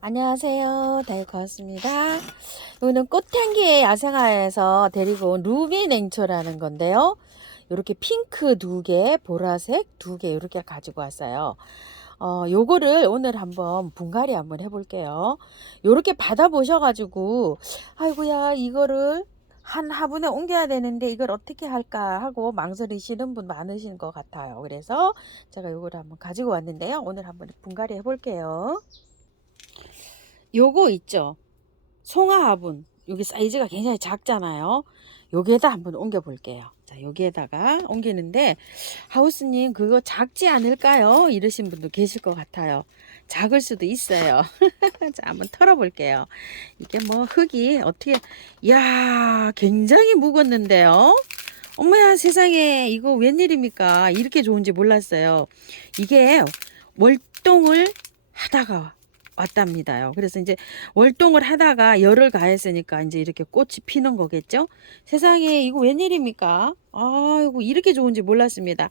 안녕하세요. 다이코였습니다. 이거는 꽃향기의 야생화에서 데리고 온 루비 냉초라는 건데요. 이렇게 핑크 2개, 보라색 2개 이렇게 가지고 왔어요. 요거를 오늘 한번 분갈이 한번 해볼게요. 요렇게 받아보셔가지고 아이고야 이거를 한 화분에 옮겨야 되는데 이걸 어떻게 할까 하고 망설이시는 분 많으신 것 같아요. 그래서 제가 요거를 한번 가지고 왔는데요. 오늘 한번 분갈이 해볼게요. 요거 있죠, 송화 화분. 여기 사이즈가 굉장히 작잖아요. 여기에다 한번 옮겨 볼게요. 자, 여기에다가 옮기는데 하우스님 그거 작지 않을까요? 이러신 분도 계실 것 같아요. 작을 수도 있어요. 자, 한번 털어 볼게요. 이게 뭐 흙이 어떻게, 이야 굉장히 무겁는데요. 어머야 세상에, 이거 웬일입니까? 이렇게 좋은지 몰랐어요. 이게 월동을 하다가 왔답니다요. 그래서 이제 월동을 하다가 열을 가했으니까 이제 이렇게 꽃이 피는 거겠죠. 세상에, 이거 웬일입니까? 아이고, 이렇게 좋은지 몰랐습니다.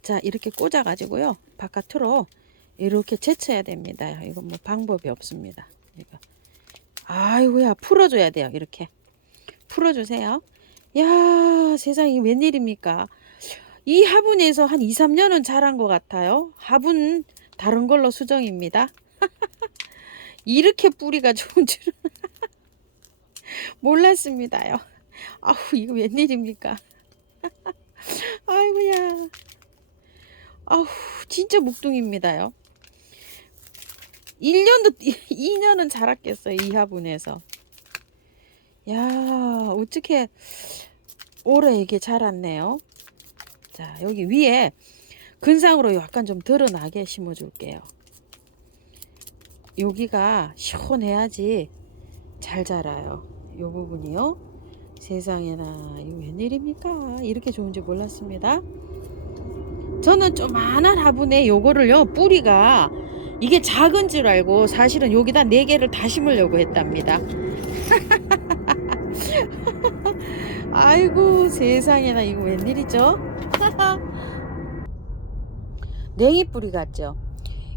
자, 이렇게 꽂아 가지고요, 바깥으로 이렇게 제쳐야 됩니다. 이거 뭐 방법이 없습니다. 이거 아이고야, 풀어줘야 돼요. 이렇게 풀어주세요. 야 세상에, 웬일입니까? 이 화분에서 한 2, 3년은 자란 것 같아요. 화분 다른 걸로 수정입니다. 이렇게 뿌리가 좋은 줄은 몰랐습니다요. 아우, 이거 웬일입니까? 아이고야. 아우, 진짜 묵둥입니다요. 1년도 2년은 자랐겠어요, 이 화분에서. 야, 어떻게 오래 이게 자랐네요. 자, 여기 위에 근상으로 약간 좀 드러나게 심어 줄게요. 여기가 시원해야지 잘 자라요. 요 부분이요. 세상에나, 이거 웬일입니까? 이렇게 좋은지 몰랐습니다. 저는 조만한 화분에 요거를요, 뿌리가 이게 작은 줄 알고 사실은 여기다 4개를 다 심으려고 했답니다. 아이고 세상에나, 이거 웬일이죠? 냉이 뿌리 같죠?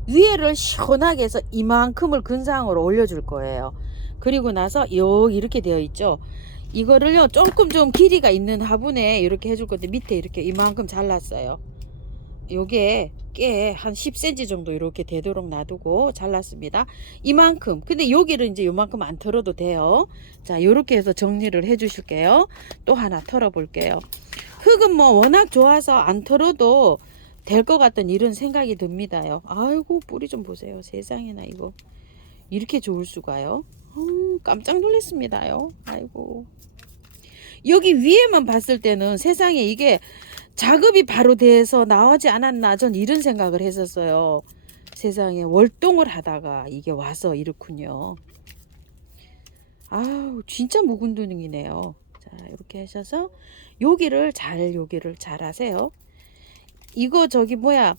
위에를 시원하게 해서 이만큼을 근상으로 올려줄 거예요. 그리고 나서 이렇게 되어 있죠. 이거를요, 조금 좀 길이가 있는 화분에 이렇게 해줄 건데 밑에 이렇게 이만큼 잘랐어요. 요게 꽤 한 10cm 정도 이렇게 되도록 놔두고 잘랐습니다. 이만큼. 근데 여기를 이제 요만큼 안 털어도 돼요. 자, 요렇게 해서 정리를 해 주실게요. 또 하나 털어 볼게요. 흙은 뭐 워낙 좋아서 안 털어도 될 것 같던 이런 생각이 듭니다요. 아이고, 뿌리 좀 보세요. 세상에나, 이거 이렇게 좋을 수가요? 깜짝 놀랐습니다요. 아이고, 여기 위에만 봤을 때는 세상에 이게 작업이 바로 돼서 나오지 않았나, 전 이런 생각을 했었어요. 세상에, 월동을 하다가 이게 와서 이렇군요. 아우, 진짜 묵은둥이네요. 자, 이렇게 하셔서 여기를 잘 하세요. 이거 저기 뭐야,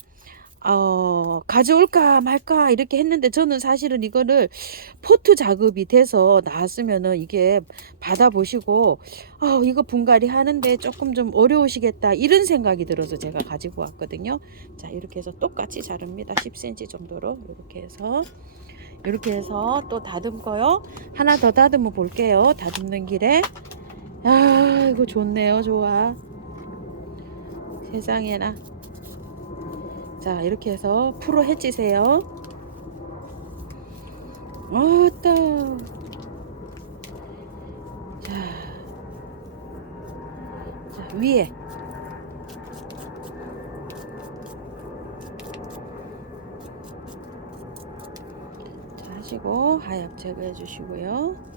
가져올까 말까 이렇게 했는데 저는 사실은 이거를 포트 작업이 돼서 나왔으면은 이게 받아보시고 이거 분갈이 하는데 조금 좀 어려우시겠다 이런 생각이 들어서 제가 가지고 왔거든요. 자, 이렇게 해서 똑같이 자릅니다. 10cm 정도로 이렇게 해서 또 다듬고요. 하나 더 다듬어 볼게요. 다듬는 길에. 아, 이거 좋네요. 좋아. 세상에나. 자, 이렇게 해서 풀어 해지세요. 왔다. 자, 위에. 자, 하시고 하얗 제거해 주시고요.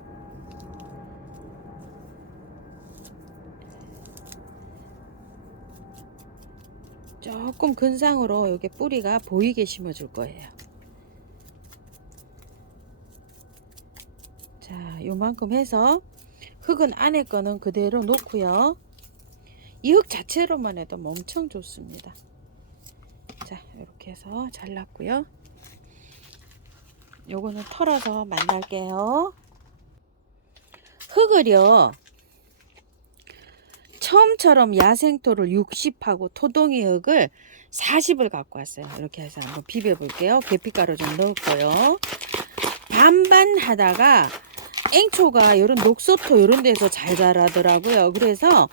조금 근상으로 여기 뿌리가 보이게 심어 줄 거예요. 자, 요만큼 해서 흙은 안에 거는 그대로 놓고요. 이 흙 자체로만 해도 엄청 좋습니다. 자, 이렇게 해서 잘랐고요. 요거는 털어서 만날게요. 흙을요, 처음처럼 야생토를 60하고 토동이 흙을 40을 갖고 왔어요. 이렇게 해서 한번 비벼 볼게요. 계피가루 좀 넣었고요. 반반 하다가 앵초가 이런 녹소토 이런 데서 잘 자라더라고요. 그래서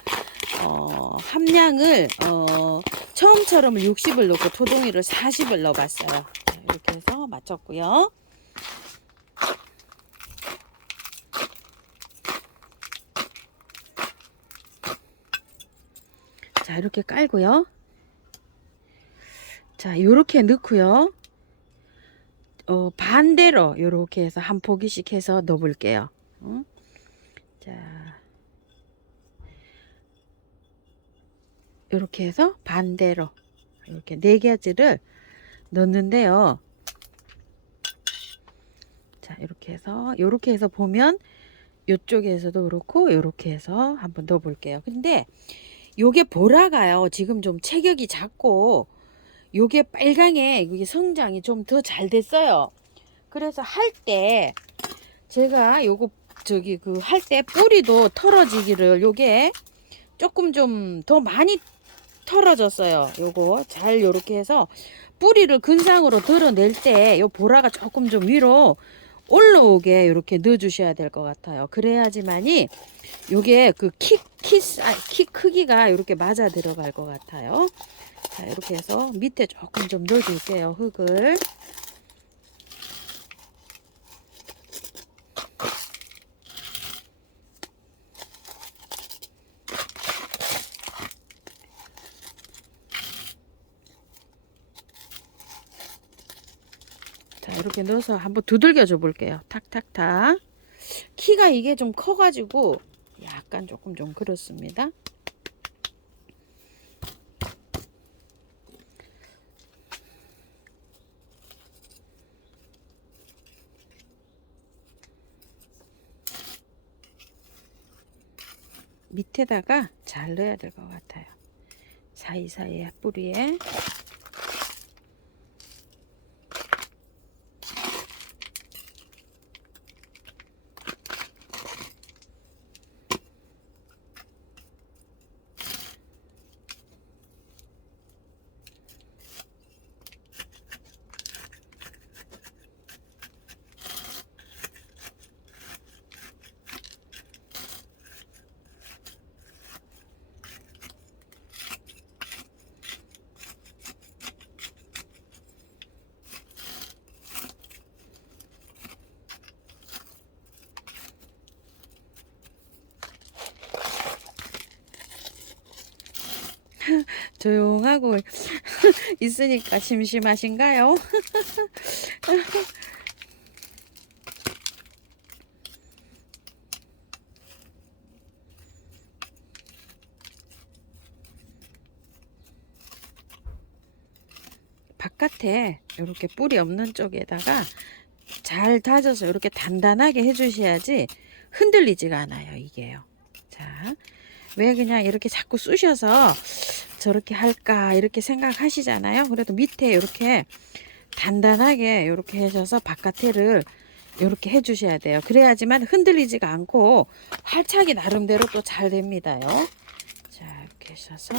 함량을 처음처럼 60을 넣고 토동이를 40을 넣어봤어요. 이렇게 해서 맞췄고요. 자, 이렇게 깔고요. 자, 요렇게 넣고요. 반대로 요렇게 해서 한 포기씩 해서 넣어 볼게요. 자, 요렇게 해서 반대로 이렇게 4가지를 넣는데요. 자, 요렇게 해서 보면 요쪽에서도 그렇고 요렇게 해서 한번 넣어 볼게요. 근데 요게 보라가요, 지금 좀 체격이 작고 요게 빨강에 이게 성장이 좀 더 잘 됐어요. 그래서 할 때 제가 요거 할 때 뿌리도 털어지기를 요게 조금 좀 더 많이 털어졌어요. 요거 잘 요렇게 해서 뿌리를 근상으로 드러낼 때 요 보라가 조금 좀 위로 올라오게 이렇게 넣어 주셔야 될 것 같아요. 그래야지만이 요게 그 키 크기가 이렇게 맞아 들어갈 것 같아요. 자, 이렇게 해서 밑에 조금 좀 넣어 줄게요. 흙을. 자, 이렇게 넣어서 한번 두들겨 줘 볼게요. 탁탁탁. 키가 이게 좀 커가지고 약간 조금 좀 그렇습니다. 밑에다가 잘 넣어야 될 것 같아요. 사이사이에 뿌리에. 조용하고 있으니까 심심하신가요? 바깥에 이렇게 뿌리 없는 쪽에다가 잘 다져서 이렇게 단단하게 해주셔야지 흔들리지가 않아요, 이게요. 자, 왜 그냥 이렇게 자꾸 쑤셔서 저렇게 할까 이렇게 생각하시잖아요. 그래도 밑에 이렇게 단단하게 이렇게 하셔서 바깥에를 이렇게 해주셔야 돼요. 그래야지만 흔들리지가 않고 활착이 나름대로 또 잘 됩니다요. 자, 이렇게 하셔서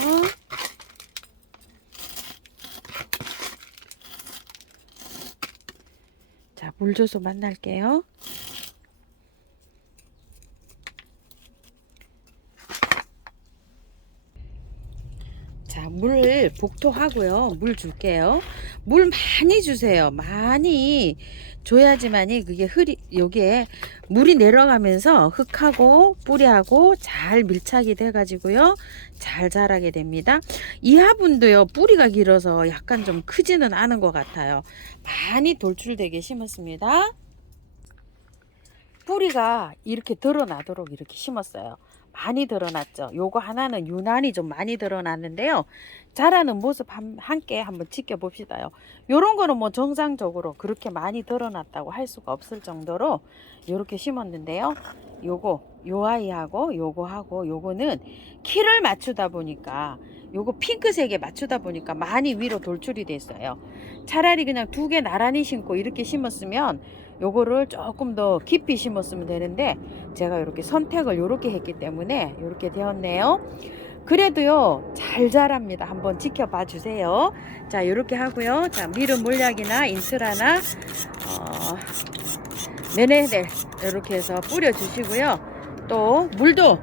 자, 물 줘서 만날게요. 자, 물 복토하고요. 물 줄게요. 물 많이 주세요. 많이 줘야지만이 그게 요게 물이 내려가면서 흙하고 뿌리하고 잘 밀착이 돼 가지고요. 잘 자라게 됩니다. 이 화분도요. 뿌리가 길어서 약간 좀 크지는 않은 것 같아요. 많이 돌출되게 심었습니다. 뿌리가 이렇게 드러나도록 이렇게 심었어요. 많이 드러났죠. 요거 하나는 유난히 좀 많이 드러났는데요. 자라는 모습 함께 한번 지켜봅시다요. 요런 거는 뭐 정상적으로 그렇게 많이 드러났다고 할 수가 없을 정도로 요렇게 심었는데요. 요 아이하고 요거하고 요거는 키를 맞추다 보니까 요거 핑크색에 맞추다 보니까 많이 위로 돌출이 됐어요. 차라리 그냥 2개 나란히 심고 이렇게 심었으면 요거를 조금 더 깊이 심었으면 되는데 제가 이렇게 선택을 이렇게 했기 때문에 이렇게 되었네요. 그래도요 잘 자랍니다. 한번 지켜봐 주세요. 자, 이렇게 하고요. 자, 미름 몰약이나 인트라나 면에들 이렇게 해서 뿌려 주시고요. 또 물도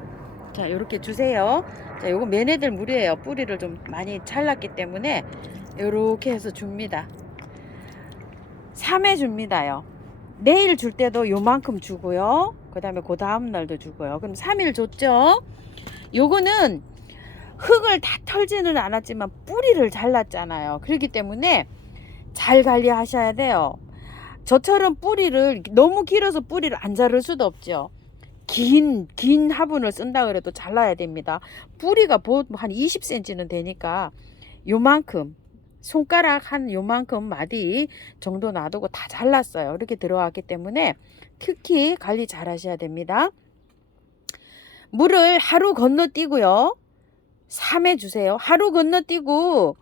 자 이렇게 주세요. 자 요거 면에들 물이에요. 뿌리를 좀 많이 잘랐기 때문에 이렇게 해서 줍니다. 3회 줍니다요. 내일 줄 때도 요만큼 주고요. 그 다음에 그 다음날도 주고요. 그럼 3일 줬죠. 요거는 흙을 다 털지는 않았지만 뿌리를 잘랐잖아요. 그렇기 때문에 잘 관리하셔야 돼요. 저처럼 뿌리를 너무 길어서 뿌리를 안 자를 수도 없죠. 긴 화분을 쓴다 그래도 잘라야 됩니다. 뿌리가 한 20cm는 되니까 요만큼 손가락 한 요만큼 마디 정도 놔두고 다 잘랐어요. 이렇게 들어왔기 때문에 특히 관리 잘 하셔야 됩니다. 물을 하루 건너뛰고요. 3회 주세요. 하루 건너뛰고요.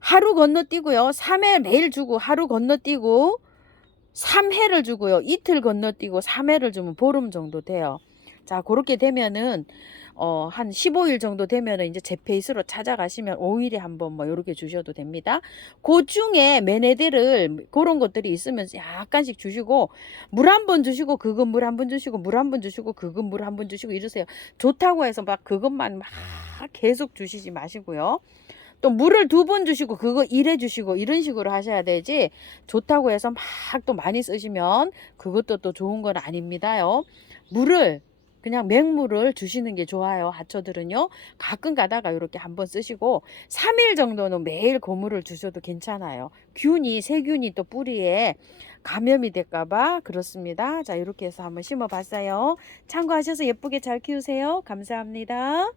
3회 매일 주고 하루 건너뛰고 3회를 주고요. 이틀 건너뛰고 3회를 주면 보름 정도 돼요. 자, 그렇게 되면은 한 15일 정도 되면은 이제 제 페이스로 찾아가시면 5일에 한번 뭐 이렇게 주셔도 됩니다. 그 중에 매네들을 그런 것들이 있으면 약간씩 주시고 물 한 번 주시고 그거 물 한 번 주시고 물 한 번 주시고 그거 물 한 번 주시고 이러세요. 좋다고 해서 막 그것만 막 계속 주시지 마시고요. 또 물을 2번 주시고 그거 1회 주시고 이런 식으로 하셔야 되지 좋다고 해서 막 또 많이 쓰시면 그것도 또 좋은 건 아닙니다요. 물을 그냥 맹물을 주시는 게 좋아요. 하초들은요. 가끔 가다가 이렇게 한번 쓰시고 3일 정도는 매일 고물을 주셔도 괜찮아요. 세균이 또 뿌리에 감염이 될까봐 그렇습니다. 자 이렇게 해서 한번 심어봤어요. 참고하셔서 예쁘게 잘 키우세요. 감사합니다.